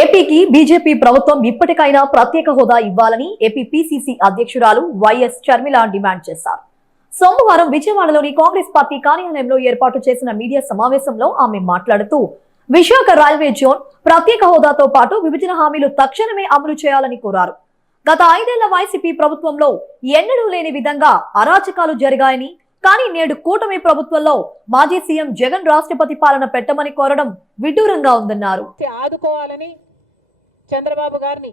ఏపీకి బీజేపీ ప్రభుత్వం ఇప్పటికైనా ప్రత్యేక హోదా ఇవ్వాలని ఏపీ పిసిసి అధ్యక్షురాలు వైఎస్ షర్మిల డిమాండ్ చేశారు. సోమవారం విజయవాడలోని కాంగ్రెస్ పార్టీ కార్యాలయంలో ఏర్పాటు చేసిన మీడియా సమావేశంలో ఆమె మాట్లాడుతూ విశాఖ రైల్వే జోన్ ప్రత్యేక హోదాతో పాటు విభజన హామీలు తక్షణమే అమలు చేయాలని కోరారు. గత ఐదేళ్ళ వైసీపీ ప్రభుత్వంలో ఎన్నడూ లేని విధంగా అరాచకాలు జరిగాయని కానీ నేడు కూటమి ప్రభుత్వంలో మాజీ సీఎం జగన్ రాష్ట్రపతి పాలన పెట్టమని కోరడం విడ్డూరంగా ఉందన్నారు. ఆదుకోవాలని చంద్రబాబు గారిని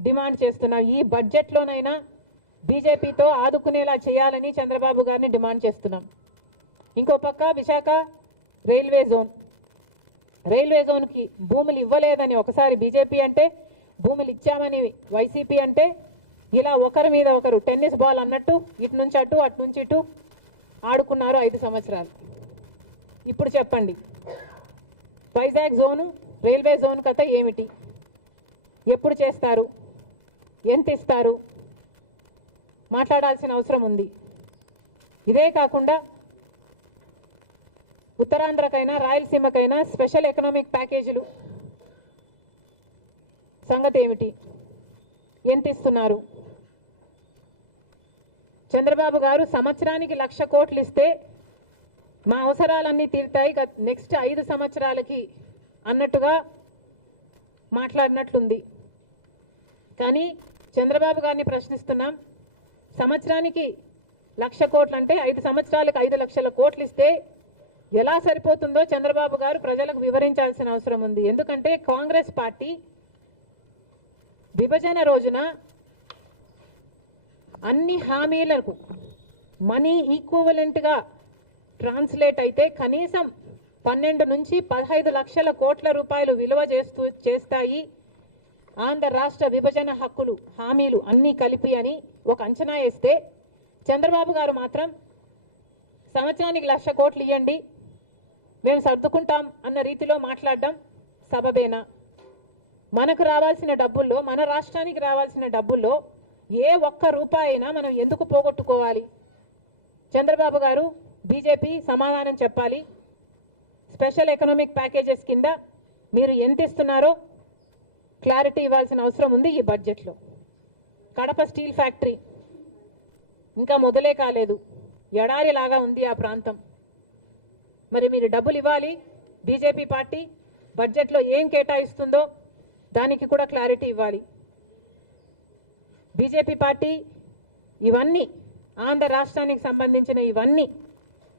డిమాండ్ చేస్తున్నాం ఈ బడ్జెట్లోనైనా బీజేపీతో ఆదుకునేలా చేయాలని చంద్రబాబు గారిని డిమాండ్ చేస్తున్నాం. ఇంకో పక్క విశాఖ రైల్వే జోన్. రైల్వే జోన్కి భూములు ఇవ్వలేదని ఒకసారి బీజేపీ అంటే భూములు ఇచ్చామని వైసీపీ అంటే ఇలా ఒకరి మీద ఒకరు టెన్నిస్ బాల్ అన్నట్టు ఇటు నుంచి అటు అటు నుంచి ఇటు ఆడుకున్నారు ఐదు సంవత్సరాలు. ఇప్పుడు చెప్పండి. వైజాగ్ జోను రైల్వే జోన్ కథ ఏమిటి? ఎప్పుడు చేస్తారు? ఎంత ఇస్తారు? మాట్లాడాల్సిన అవసరం ఉంది. ఇదే కాకుండా ఉత్తరాంధ్రకైనా రాయలసీమకైనా స్పెషల్ ఎకనామిక్ ప్యాకేజీలు. సంగతి ఏమిటి? ఎంత ఇస్తున్నారు? చంద్రబాబు గారు సంవత్సరానికి లక్ష కోట్లు ఇస్తే మా అవసరాలన్నీ తీరుతాయి. నెక్స్ట్ ఐదు సంవత్సరాలకి అన్నట్టుగా మాట్లాడినట్లుంది. కానీ చంద్రబాబు గారిని ప్రశ్నిస్తున్నాం. సంవత్సరానికి లక్ష కోట్లు అంటే ఐదు సంవత్సరాలకు ఐదు లక్షల కోట్లు ఇస్తే ఎలా సరిపోతుందో చంద్రబాబు గారు ప్రజలకు వివరించాల్సిన అవసరం ఉంది. ఎందుకంటే కాంగ్రెస్ పార్టీ విభజన రోజున అన్ని హామీలకు మనీ ఈక్వలెంట్గా ట్రాన్స్లేట్ అయితే కనీసం పన్నెండు నుంచి పదహైదు లక్షల కోట్ల రూపాయలు విలువ చేస్తూ చేస్తాయి. ఆంధ్ర రాష్ట్ర విభజన హక్కులు హామీలు అన్నీ కలిపి అని ఒక అంచనా వేస్తే చంద్రబాబు గారు మాత్రం సంవత్సరానికి లక్ష కోట్లు ఇవ్వండి మేము సర్దుకుంటాం అన్న రీతిలో మాట్లాడడం సబబేనా? మనకు రావాల్సిన డబ్బుల్లో మన రాష్ట్రానికి రావాల్సిన డబ్బుల్లో ఏ ఒక్క రూపాయి మనం ఎందుకు పోగొట్టుకోవాలి? చంద్రబాబు గారు బీజేపీ సమాధానం చెప్పాలి. స్పెషల్ ఎకనామిక్ ప్యాకేజెస్ కింద మీరు ఎంత ఇస్తున్నారో క్లారిటీ ఇవ్వాల్సిన అవసరం ఉంది ఈ బడ్జెట్లో. కడప స్టీల్ ఫ్యాక్టరీ ఇంకా మొదలే కాలేదు. ఎడారిలాగా ఉంది ఆ ప్రాంతం. మరి మీరు డబ్బులు ఇవ్వాలి? బీజేపీ పార్టీ బడ్జెట్లో ఏం కేటాయిస్తుందో దానికి కూడా క్లారిటీ ఇవ్వాలి. బీజేపీ పార్టీ ఇవన్నీ ఆంధ్ర రాష్ట్రానికి సంబంధించిన ఇవన్నీ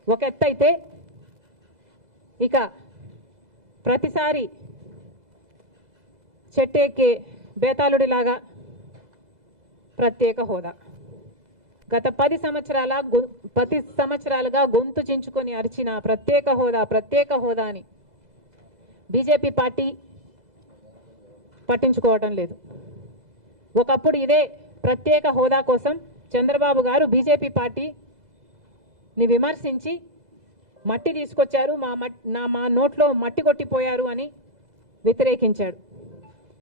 ఒక ఎత్తైతే ఇక ప్రతిసారి చెట్టేకే బేతాళుడిలాగా ప్రత్యేక హోదా. గత పది సంవత్సరాల పది సంవత్సరాలుగా గొంతు చించుకొని అరిచిన ప్రత్యేక హోదా ప్రత్యేక హోదా అని బీజేపీ పార్టీ పట్టించుకోవటం లేదు. ఒకప్పుడు ఇదే ప్రత్యేక హోదా కోసం చంద్రబాబు గారు బీజేపీ పార్టీని విమర్శించి మట్టి తీసుకొచ్చారు. మా మట్ నా మా నోట్లో మట్టి కొట్టిపోయారు అని వ్యతిరేకించాడు.